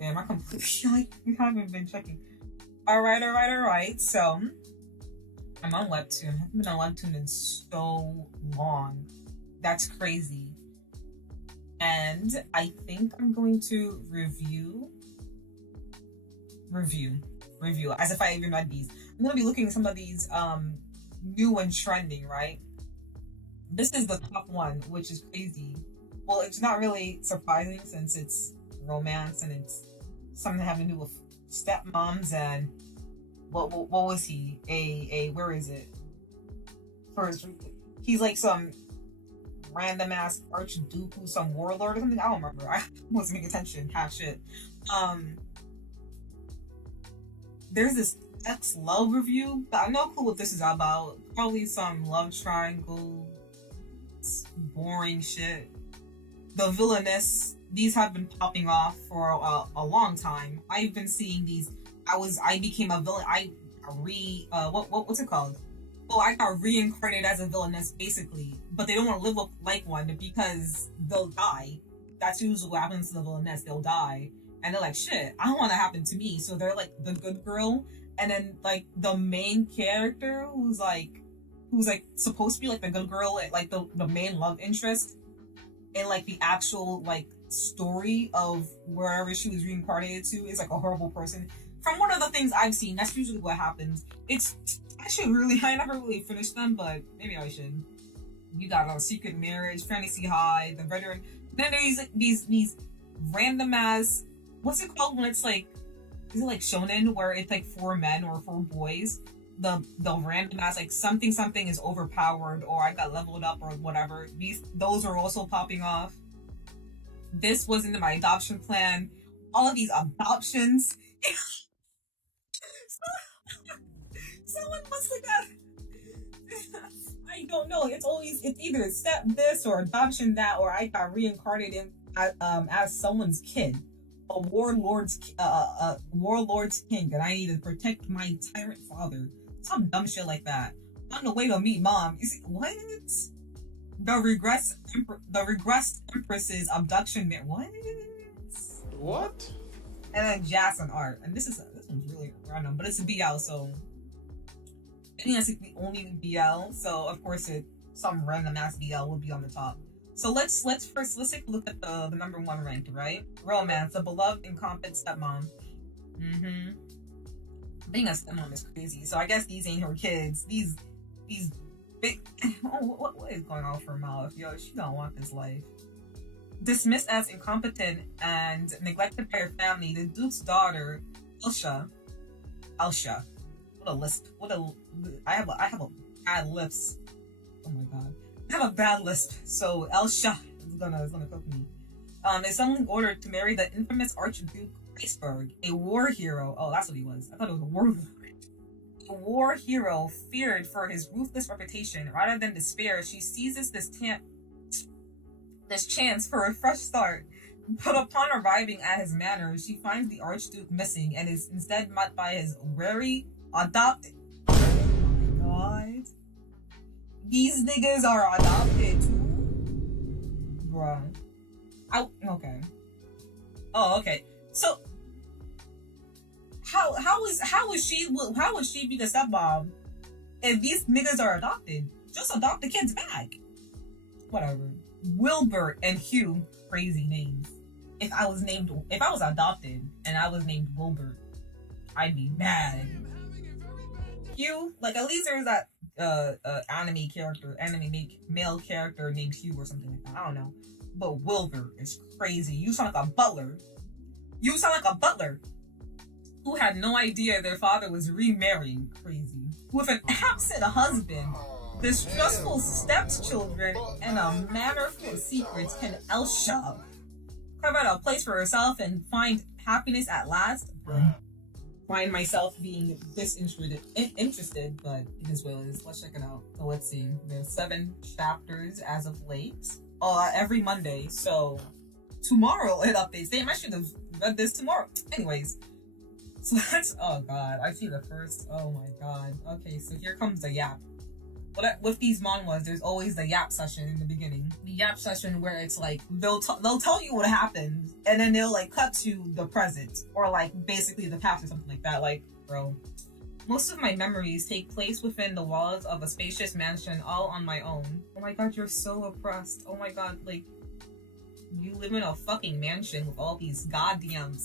Damn, I completely like haven't been checking. All right. So I'm on webtoon. I haven't been on webtoon in so long. That's crazy. And I think I'm going to review, review, as if I even read these. I'm gonna be looking at some of these new and trending, right? This is the top one, which is crazy. Well, it's not really surprising since it's romance and it's something having to do with stepmoms and what was he? A where is it? First, he's like some random ass archduke who's some warlord or something. I don't remember. I wasn't paying attention. Half shit. Um, there's this ex love review, but I have no clue what this is about. Probably some love triangle, boring shit. The villainess. These have been popping off for a long time. I've been seeing these. I became a villain. What's it called? Oh, I got reincarnated as a villainess basically, but they don't want to live up like one because they'll die. That's usually what happens to the villainess. They'll die, and they're like, "Shit, I don't want to happen to me." So they're like the good girl, and then like the main character who's like supposed to be like the good girl, like the main love interest, and like the actual like story of wherever she was reincarnated to is like a horrible person. From one of the things I've seen, that's usually what happens. I never really finished them, but maybe I should. You got a Secret Marriage, Fantasy High, The Veteran. Then there's like, these random ass, what's it called when it's like, is it like shonen where it's like for men or for boys? The random ass like something is overpowered or I got leveled up or whatever. Those are also popping off. This was into my adoption plan. All of these adoptions. Someone must have got. I don't know. It's either step this or adoption that, or I got reincarnated as someone's kid, a warlord's king, and I need to protect my tyrant father. Some dumb shit like that. On the way to meet mom. You see what? The regressed empress's abduction. What? What? And then jazz and art. And this one's really random, but it's a BL, so I think that's like the only BL. So of course some random ass BL will be on the top. So let's take a look at the number one ranked, right? Romance, The Beloved Incompetent Stepmom. Being a stepmom is crazy. So I guess these ain't her kids. These big what is going on for her mouth? Yo, she don't want this life. Dismissed as incompetent and neglected by her family, the Duke's daughter, Elsha. What a lisp. I have a bad lisp. Oh my god. I have a bad lisp. So Elsha is gonna cook me. Is suddenly ordered to marry the infamous Archduke Iceberg, a war hero. Oh, that's what he was. I thought it was a warlord. A war hero feared for his ruthless reputation. Rather than despair, she seizes this chance for a fresh start. But upon arriving at his manor, she finds the Archduke missing and is instead met by his wary adopted. Oh my god. These niggas are adopted too? Bruh. Okay. Oh, okay. So how would she be the stepmom if these niggas are adopted? Just adopt the kids back. Whatever. Wilbert and Hugh, crazy names. If I was adopted and I was named Wilbert, I'd be mad. Hugh, like at least there's that anime male character named Hugh or something like that. I don't know. But Wilbert is crazy. You sound like a butler. Who had no idea their father was remarrying. Crazy. With an absent husband, distrustful stepchildren, and a manor full of secrets, can Elsha carve out a place for herself and find happiness at last? Find myself being interested, but it is what it is. Let's check it out. So let's see. There's 7 chapters as of late. Every Monday. So tomorrow it updates. Damn, I should have read this tomorrow. Anyways. So that's, oh god, I see the first, oh my god. Okay, so here comes the yap. with these manhwas, there's always the yap session in the beginning. The yap session where it's like they'll tell you what happened, and then they'll like cut to the present or like basically the past or something like that. Like, bro, most of my memories take place within the walls of a spacious mansion, all on my own. Oh my god, you're so oppressed. Oh my god, like you live in a fucking mansion with all these goddamn,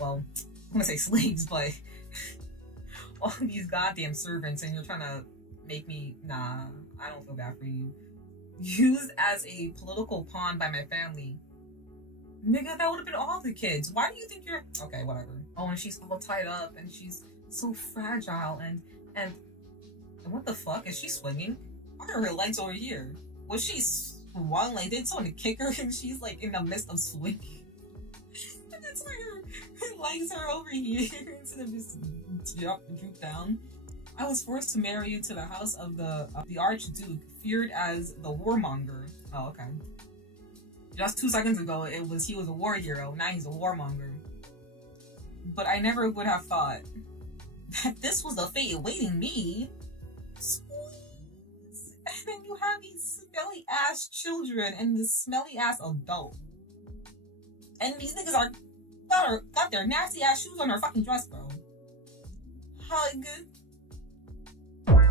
well, I'm gonna say slaves, but all these goddamn servants, and you're trying to make me, nah, I don't feel bad for you. Used as a political pawn by my family. Nigga, that would have been all the kids. Why do you think you're... Okay, whatever. Oh, and she's all tied up, and she's so fragile, and what the fuck? Is she swinging? Why are her legs over here? Was she swung? Like, did someone kick her, and she's, like, in the midst of swinging? And it's like her legs are over here, instead of just droop down. I was forced to marry you to the house of the Archduke, feared as the warmonger. Oh, okay. Just 2 seconds ago, he was a war hero. Now he's a warmonger. But I never would have thought that this was the fate awaiting me. Squeeze. And then you have these smelly ass children and this smelly ass adult. And these niggas got their nasty ass shoes on their fucking dress, bro. Hug.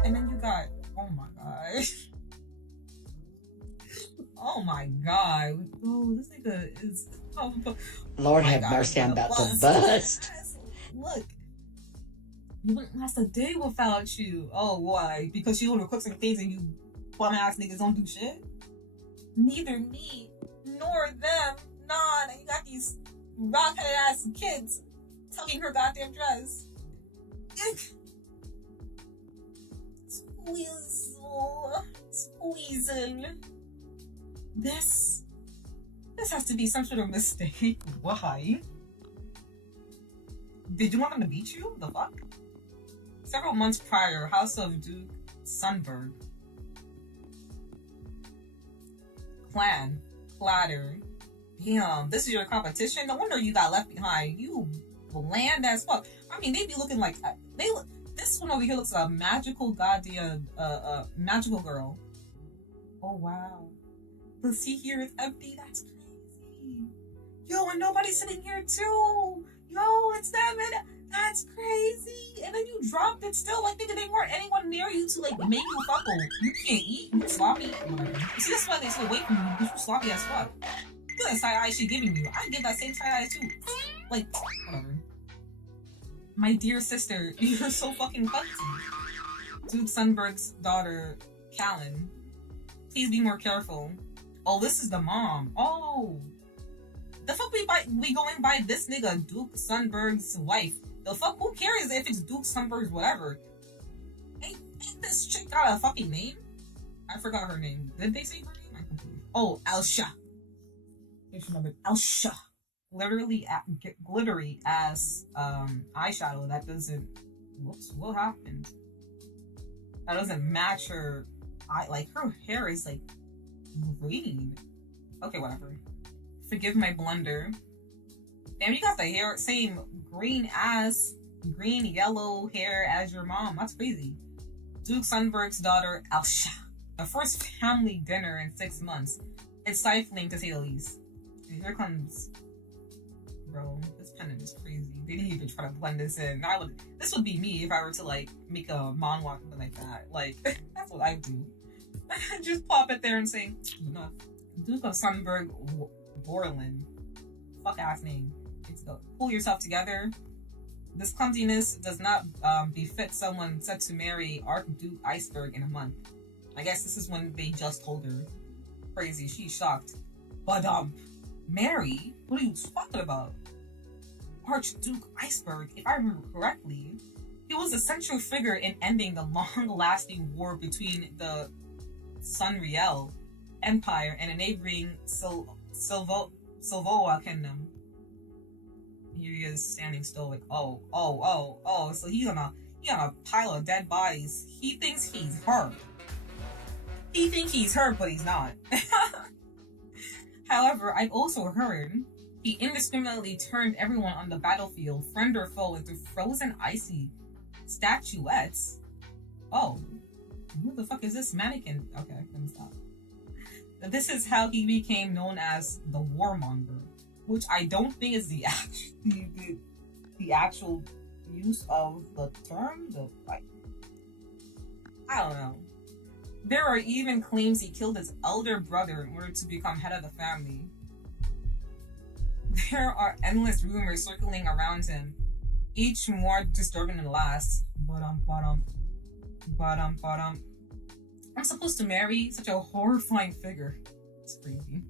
And then you got, oh my god. Oh my god. Oh, this nigga is... Oh, Lord have mercy, I'm about to bust. Look. You wouldn't last a day without you. Oh, why? Because you want to cook some things and you bum ass niggas don't do shit? Neither me, nor them. Nah, and you got these rock-headed ass kids tugging her goddamn dress. Squeezing. This has to be some sort of mistake. Why? Did you want them to beat you? The fuck? Several months prior, House of Duke Sunberg. Clan. Clatter. Damn, this is your competition? No wonder you got left behind. You bland as fuck. I mean, they be looking like... This one over here looks like a magical goddamn... magical girl. Oh, wow. The seat here is empty. That's crazy. Yo, and nobody's sitting here too. Yo, it's them, and that's crazy. And then you dropped it still. Like, nigga, they weren't anyone near you to, like, make you fuckle. You can't eat. You sloppy. See, that's why they stay away from you, because you sloppy as fuck. Look at that side eye she giving you. I give that same side eye too. Like, whatever. My dear sister, you're so fucking fucky. Duke Sunberg's daughter, Callan. Please be more careful. Oh, this is the mom. Oh. The fuck we going by this nigga, Duke Sunberg's wife. The fuck, who cares if it's Duke Sunberg's whatever? Ain't this chick got a fucking name? I forgot her name. Did they say her name? I completely... Oh, Elsha. Elsha. Glittery ass eyeshadow that doesn't... Whoops, what happened? That doesn't match her... Like, her hair is, like, green. Okay, whatever. Forgive my blunder. Damn, you got the same green yellow hair as your mom. That's crazy. Duke Sunberg's daughter, Elsha. The first family dinner in 6 months. It's stifling, to say the least. And here comes... Bro, this pendant is crazy. They didn't even try to blend this in. This would be me if I were to, like, make a manhwa or something like that. Like, that's what I do. Just pop it there and say, enough. Duke of Sunberg Borland. Fuck ass name. It's go. Pull yourself together. This clumsiness does not befit someone set to marry Archduke Iceberg in a month. I guess this is when they just told her. Crazy. She's shocked. But, Mary? What are you talking about? Archduke Iceberg, if I remember correctly, he was a central figure in ending the long-lasting war between the Sunriel Empire and a neighboring Silvoa kingdom. Here he is standing still like, oh, so he's on a pile of dead bodies. He thinks he's her. He thinks he's her, but he's not. However, I've also heard he indiscriminately turned everyone on the battlefield, friend or foe, into frozen icy statuettes. Oh. Who the fuck is this mannequin? Okay, let me stop. This is how he became known as the warmonger, which I don't think is the actual use of the term. I don't know. There are even claims he killed his elder brother in order to become head of the family. There are endless rumors circling around him, each more disturbing than the last. I'm supposed to marry such a horrifying figure. It's crazy.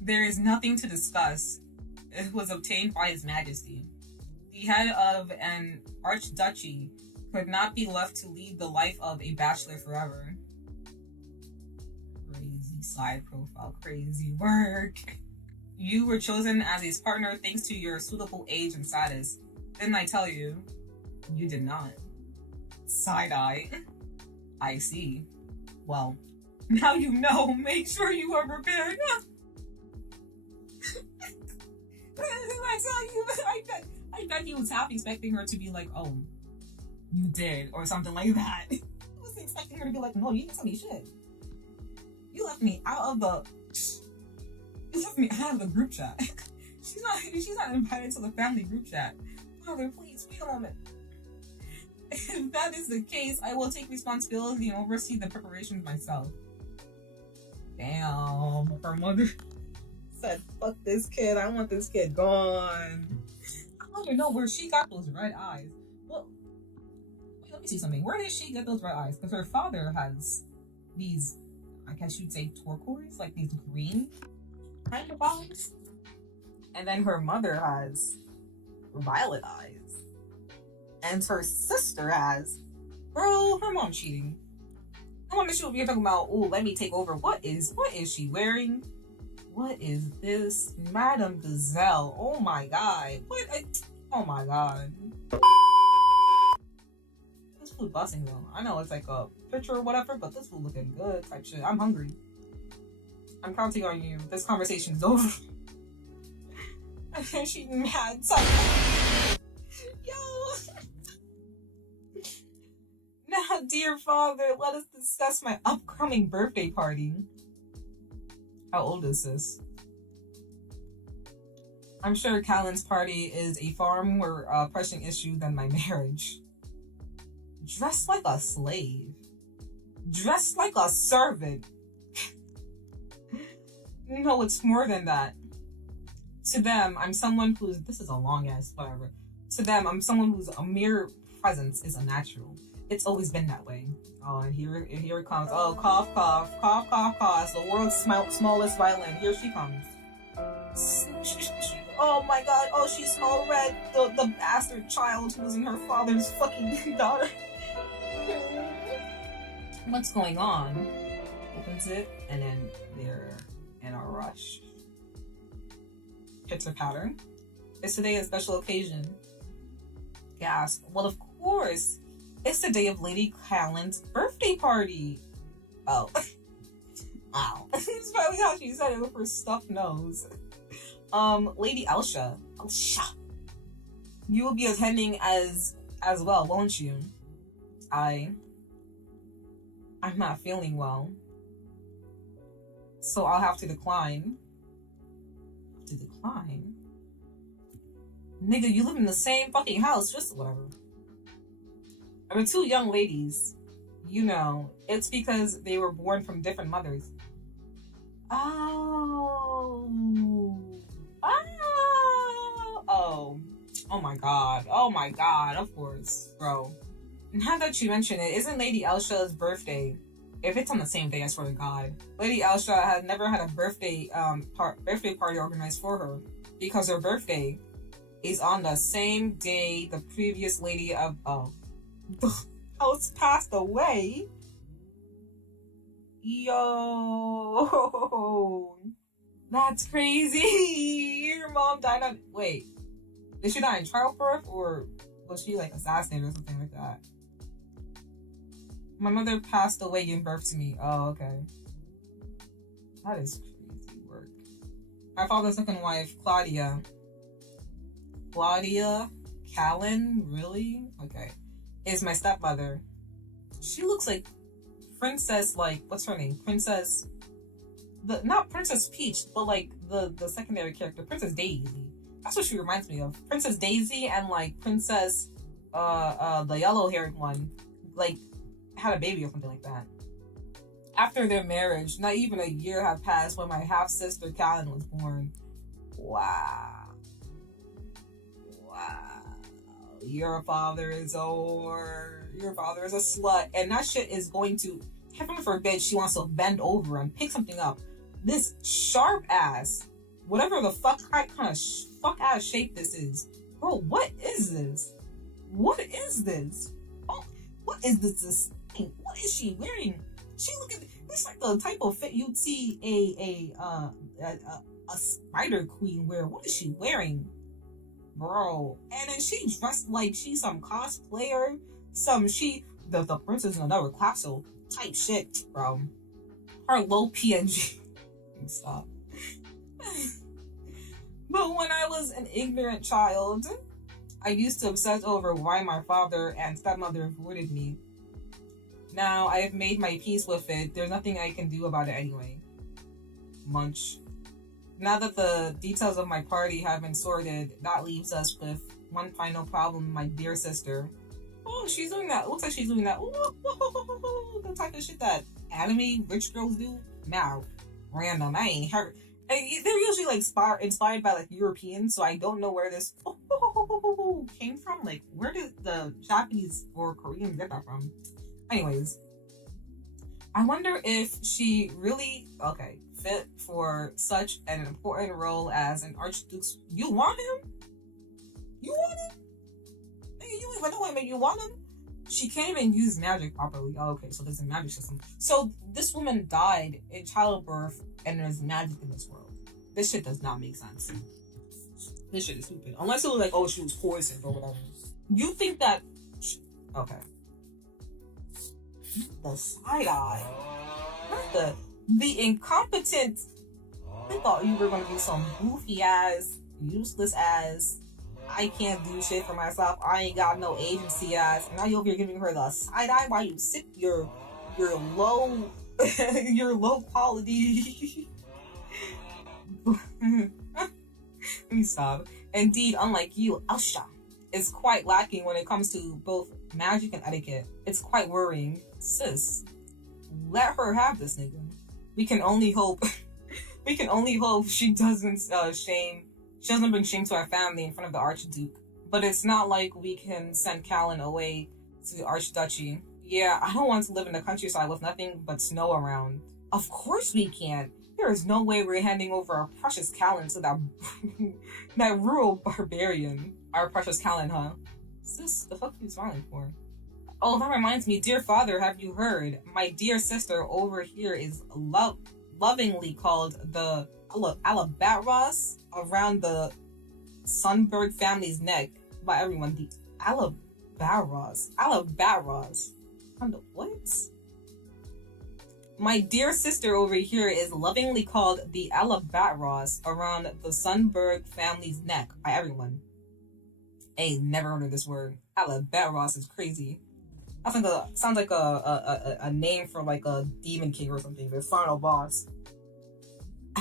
There is nothing to discuss. It was obtained by His Majesty. The head of an archduchy could not be left to lead the life of a bachelor forever. Crazy side profile, crazy work. You were chosen as his partner thanks to your suitable age and status. Didn't I tell you? You did not. Side eye. I see. Well, now you know. Make sure you are prepared. I tell you, I bet he was half expecting her to be like, "Oh, you did," or something like that. He was expecting her to be like, "No, you didn't tell me shit. You left me out of the group chat. She's not invited to the family group chat. Father, please wait a moment. If that is the case, I will take responsibility and oversee the preparations myself." Damn, her mother said, "Fuck this kid. I want this kid gone." I don't even know where she got those red eyes. Well, wait, let me see something. Where did she get those red eyes? Because her father has these, I guess you'd say turquoise, like these green kind of eyes. And then her mother has violet eyes. And her sister has, bro, her mom cheating. I want to show if you're talking about, oh, let me take over. What is she wearing? What is this? Madame Gazelle. Oh my god. Oh my god. This food busting though. I know it's like a picture or whatever, but this food looking good type shit. I'm hungry. I'm counting on you. This conversation's over. She mad something. Yo. Now, dear father, let us discuss my upcoming birthday party. How old is this? I'm sure Callan's party is a far more pressing issue than my marriage. Dressed like a slave. Dressed like a servant. No, it's more than that. To them, I'm someone who's... This is a long ass whatever. To them, I'm someone whose a mere presence is unnatural. It's always been that way. Oh, and here it comes. Oh, cough, cough, cough, cough, cough. It's the world's smallest violin. Here she comes. Oh my god. Oh, she's all red. The bastard child who's in her father's fucking daughter. What's going on? Opens it, and then they're in a rush. Pitter pattern. Is today a special occasion? Gasp. Well, of course. It's the day of Lady Callan's birthday party. Oh. Ow. That's probably how she said it with her stuffed nose. Lady Elsha. You will be attending as well, won't you? I'm not feeling well. So I'll have to decline. Nigga, you live in the same fucking house, just whatever. There were two young ladies. You know, it's because they were born from different mothers. Oh, oh my god, of course, bro. Now that you mention it, isn't Lady Elsha's birthday? If it's on the same day, I swear to God. Lady Elsha had never had a birthday party organized for her because her birthday is on the same day the previous lady of the house passed away. Yo, that's crazy. Your mom died on... Wait, did she die in childbirth or was she like assassinated or something like that? My mother passed away giving birth to me. Oh, okay. That is crazy work. My father's second wife, Claudia Callan, really? Okay. Is my stepmother. She looks like Princess, like, what's her name? Princess, not Princess Peach, but like the secondary character, Princess Daisy. That's what she reminds me of. Princess Daisy and like Princess, the yellow-haired one, like, had a baby or something like that. After their marriage, not even a year had passed when my half-sister Callan was born. Wow. Your father is a whore. Your father is a slut. And that shit is going to, heaven forbid, she wants to bend over and pick something up. This sharp ass, whatever the fuck kind of fuck ass shape this is. Bro, what is this? What is this? Oh, what is this thing? What is she wearing? She look at it's like the type of fit you'd see a spider queen wear. What is she wearing? Bro, and then she dressed like she's some cosplayer, the princess in another castle type shit, bro. Her low PNG. Stop. But when I was an ignorant child, I used to obsess over why my father and stepmother avoided me. Now I have made my peace with it. There's nothing I can do about it anyway. Munch. Now that the details of my party have been sorted, that leaves us with one final problem, my dear sister. Oh, she's doing that. Looks like she's doing that. Ooh, the type of shit that anime rich girls do. Now, random. I ain't heard. They're usually like inspired by like Europeans, so I don't know where this came from. Like, where did the Japanese or Koreans get that from? Anyways, I wonder if she really fit for such an important role as an archduke's. You want him? You want him? Nigga, you even know him. You want him? She can't even use magic properly. Oh, okay, so there's a magic system. So this woman died in childbirth, and there's magic in this world. This shit does not make sense. This shit is stupid. Unless it was like, oh, she was poisoned or whatever. You think that? Okay. The side eye. Not the incompetent. I thought you were gonna be some goofy ass, useless ass. I can't do shit for myself. I ain't got no agency ass. And now you're over here giving her the side eye while you sit your low your low quality. Let me stop. Indeed, unlike you, Elsha is quite lacking when it comes to both magic and etiquette. It's quite worrying. Sis, let her have this nigga. We can only hope she doesn't bring shame to our family in front of the Archduke. But it's not like we can send Callan away to the Archduchy. Yeah, I don't want to live in the countryside with nothing but snow around. Of course we can't. There is no way we're handing over our precious Callan to that rural barbarian. Our precious Callan, huh? Sis, the fuck are you smiling for? Oh, that reminds me, dear father, have you heard? My dear sister over here is lovingly called the Alabatros around the Sunberg family's neck by everyone. The Alabatros. On the what? My dear sister over here is lovingly called the Alabatros around the Sunberg family's neck by everyone. I ain't never heard of this word. Alabatros is crazy. Sounds like a name for like a demon king or something. The final boss.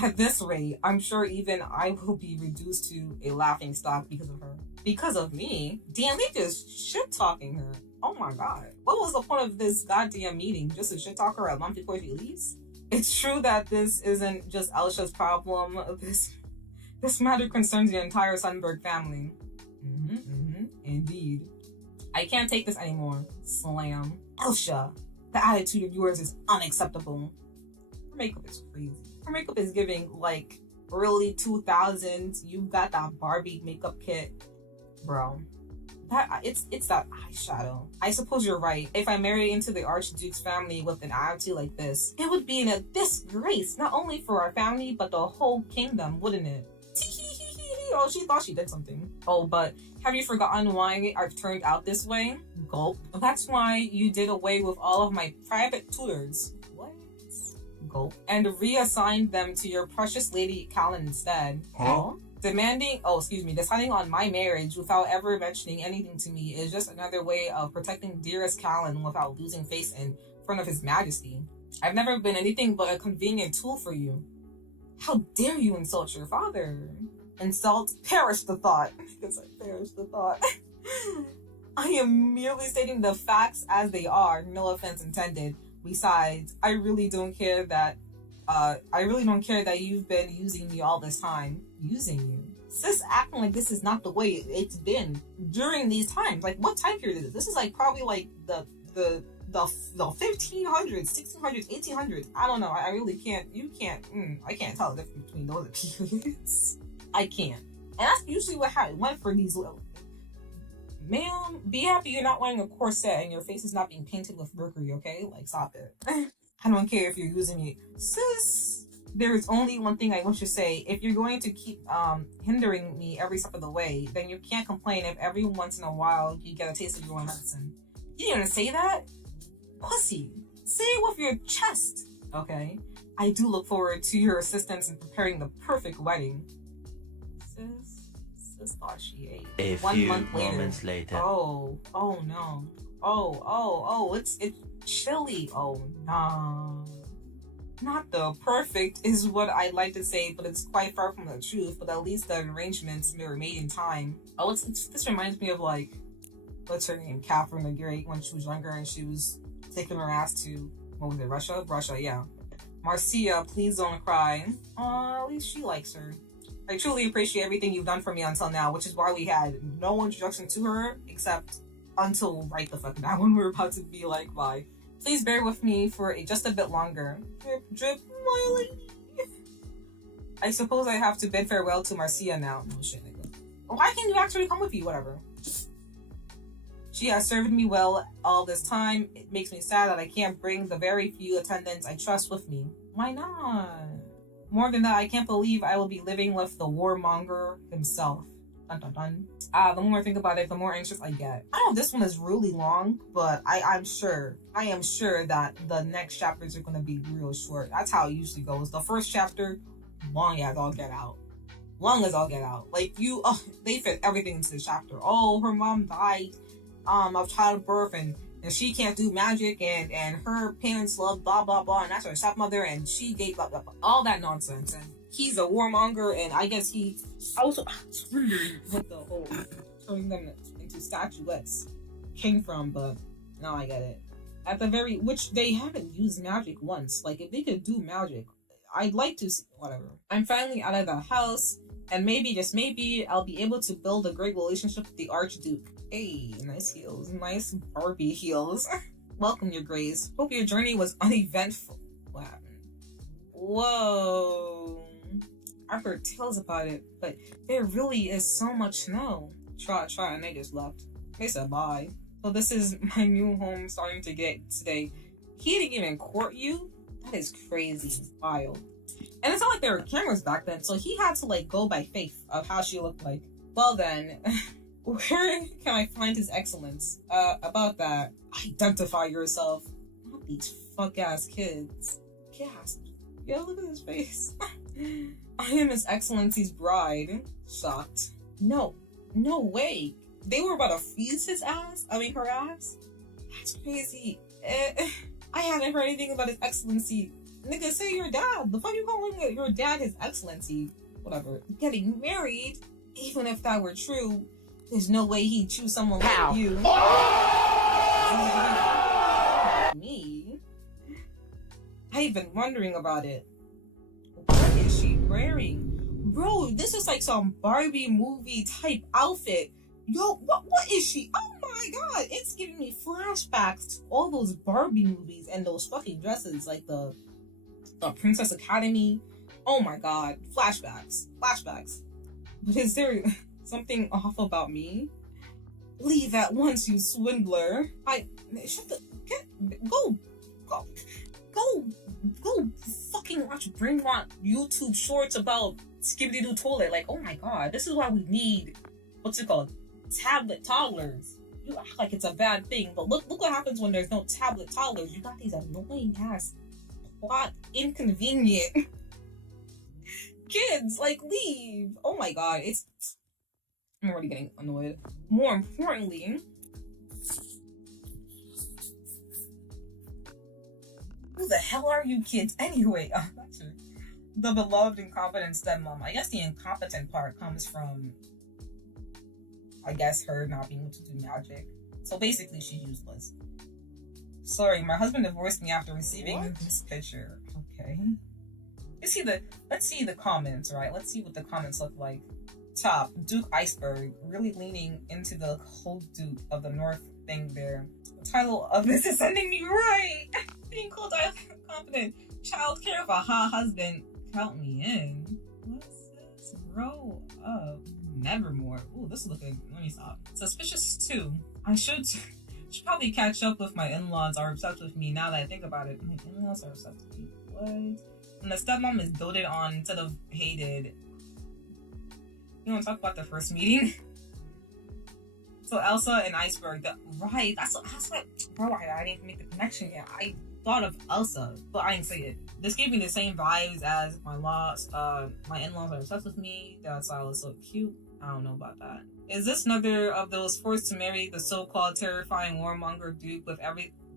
At this rate, I'm sure even I will be reduced to a laughing stock because of her. Because of me? Damn, they just shit talking her. Oh my god. What was the point of this goddamn meeting? Just to shit talk her a month before she leaves? It's true that this isn't just Elsha's problem. This matter concerns the entire Sunberg family. Indeed. I can't take this anymore. Slam. Elsha, the attitude of yours is unacceptable. Her makeup is crazy. Her makeup is giving like early 2000s. You got that Barbie makeup kit. Bro. It's that eyeshadow. I suppose you're right. If I married into the Archduke's family with an attitude like this, it would be in a disgrace, not only for our family, but the whole kingdom, wouldn't it? Oh, she thought she did something. Oh, but have you forgotten why I've turned out this way? Gulp. That's why you did away with all of my private tutors. What? Gulp. And reassigned them to your precious Lady Callan instead. Huh? deciding on my marriage without ever mentioning anything to me is just another way of protecting dearest Callan without losing face in front of His Majesty. I've never been anything but a convenient tool for you. How dare you insult your father? Insult? Perish the thought. Because I perish the thought. I am merely stating the facts as they are, no offense intended. Besides, I really don't care that you've been using me all this time. Using you? Sis acting like this is not the way it's been during these times. Like, what time period is this? This is like probably like the 1500s, 1600s, 1800s. I don't know. I really can't. I can't tell the difference between those periods. I can't. And that's usually what went for these little. Ma'am, be happy you're not wearing a corset and your face is not being painted with mercury, okay? Like, stop it. I don't care if you're using me. Sis, there is only one thing I want you to say. If you're going to keep hindering me every step of the way, then you can't complain if every once in a while you get a taste of your own medicine. You didn't even say that? Pussy. Say it with your chest, okay? I do look forward to your assistance in preparing the perfect wedding. Sis thought she ate. A 1 few month later. moments later. Oh no. It's chilly. Oh no. Not the perfect is what I'd like to say, but it's quite far from the truth. But at least the arrangements were made in time. Oh, this reminds me of like, what's her name? Catherine the Great when she was younger and she was taking her ass to, what was it, Russia? Russia, yeah. Marcia, please don't cry. At least she likes her. I truly appreciate everything you've done for me until now, which is why we had no introduction to her, except until right the fuck now when we were about to be like, bye. Please bear with me for just a bit longer. Drip, drip, my lady. I suppose I have to bid farewell to Marcia now. No shit, nigga. Why can't you actually come with you? Whatever. She has served me well all this time. It makes me sad that I can't bring the very few attendants I trust with me. Why not? More than that, I can't believe I will be living with the warmonger himself. Dun, dun, dun. The more I think about it, the more anxious I get. I know this one is really long, but I am sure that the next chapters are going to be real short. That's how it usually goes. The first chapter, long as all get out. Long as all get out. Like, they fit everything into the chapter. Oh, her mom died of childbirth, and she can't do magic, and her parents love blah blah blah, and that's her stepmother, and she gave blah blah blah, all that nonsense. And he's a warmonger, and I guess I was wondering what the whole turning them into statuettes came from, but now I get it. Which they haven't used magic once. Like, if they could do magic, I'd like to see, whatever. I'm finally out of the house, and maybe, just maybe, I'll be able to build a great relationship with the Archduke. Hey, nice heels. Nice Barbie heels. Welcome, your grace. Hope your journey was uneventful. What happened? Whoa. I've heard tales about it, but there really is so much to know. Try, and they just left. They said bye. So this is my new home starting to get today. He didn't even court you? That is crazy. Wild. And it's not like there were cameras back then, so he had to like go by faith of how she looked like. Well then, where can I find his excellence? About that, identify yourself. Not these fuck-ass kids. Gasp. Yo, look at his face. I am His Excellency's bride. Shocked. No way. They were about to freeze her ass? That's crazy. I haven't heard anything about His Excellency. Nigga, say your dad. The fuck you calling your dad His Excellency? Whatever. Getting married? Even if that were true, there's no way he'd choose someone like you. Me? I've been wondering about it. What is she wearing? Bro, this is like some Barbie movie type outfit. Yo, what is she? Oh my god, it's giving me flashbacks to all those Barbie movies and those fucking dresses, like the Princess Academy. Oh my god, flashbacks. But is there something off about me? Leave at once, you swindler. Go fucking watch Brainwash YouTube shorts about Skibbity-Doo Toilet. Like, oh my god, this is why we need, what's it called? Tablet toddlers. You act like it's a bad thing, but look what happens when there's no tablet toddlers. You got these annoying ass, plot inconvenient kids, like, leave. Oh my god, I'm already getting annoyed. More importantly, who the hell are you kids anyway? That's it. The beloved incompetent stepmom. I guess the incompetent part comes from, I guess, her not being able to do magic. So basically, she's useless. Sorry, my husband divorced me after receiving this picture. Okay. Let's see the comments, right? Let's see what the comments look like. Top, Duke Iceberg, really leaning into the whole Duke of the North thing there. The title of this is sending me right. Being called incompetent. Child care of a hot husband. Count me in. What's this? Grow up. Nevermore. Ooh, this is looking. Let me stop. Suspicious too. I should probably catch up with my in-laws are obsessed with me now that I think about it. My in-laws are obsessed with me. What? And the stepmom is doted on instead of hated. You want to talk about the first meeting? So Elsa and Iceberg. Right. That's what. Bro, I didn't make the connection yet. I thought of Elsa, but I didn't say it. This gave me the same vibes as my in-laws are obsessed with me. That style is so cute. I don't know about that. Is this another of those forced to marry the so-called terrifying warmonger dude with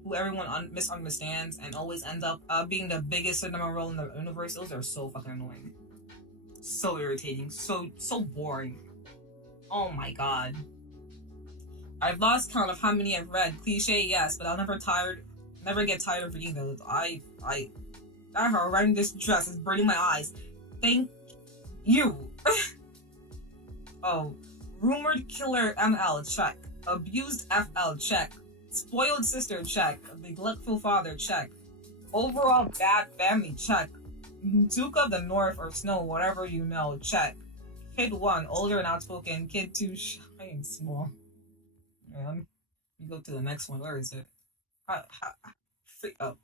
who everyone misunderstands and always ends up being the biggest cinema role in the universe? Those are so fucking annoying. So irritating. So boring. Oh my god. I've lost count of how many I've read. Cliche, yes, but I'll never get tired of reading those. That horrendous dress is burning my eyes. Thank you. Oh. Rumored killer ML, check. Abused FL, check. Spoiled sister, check. Neglectful father, check. Overall bad family, check. Duke of the North or Snow, whatever you know, check. Kid 1, older and outspoken. Kid 2, shy and small. Man, let me go to the next one. Where is it? Oh.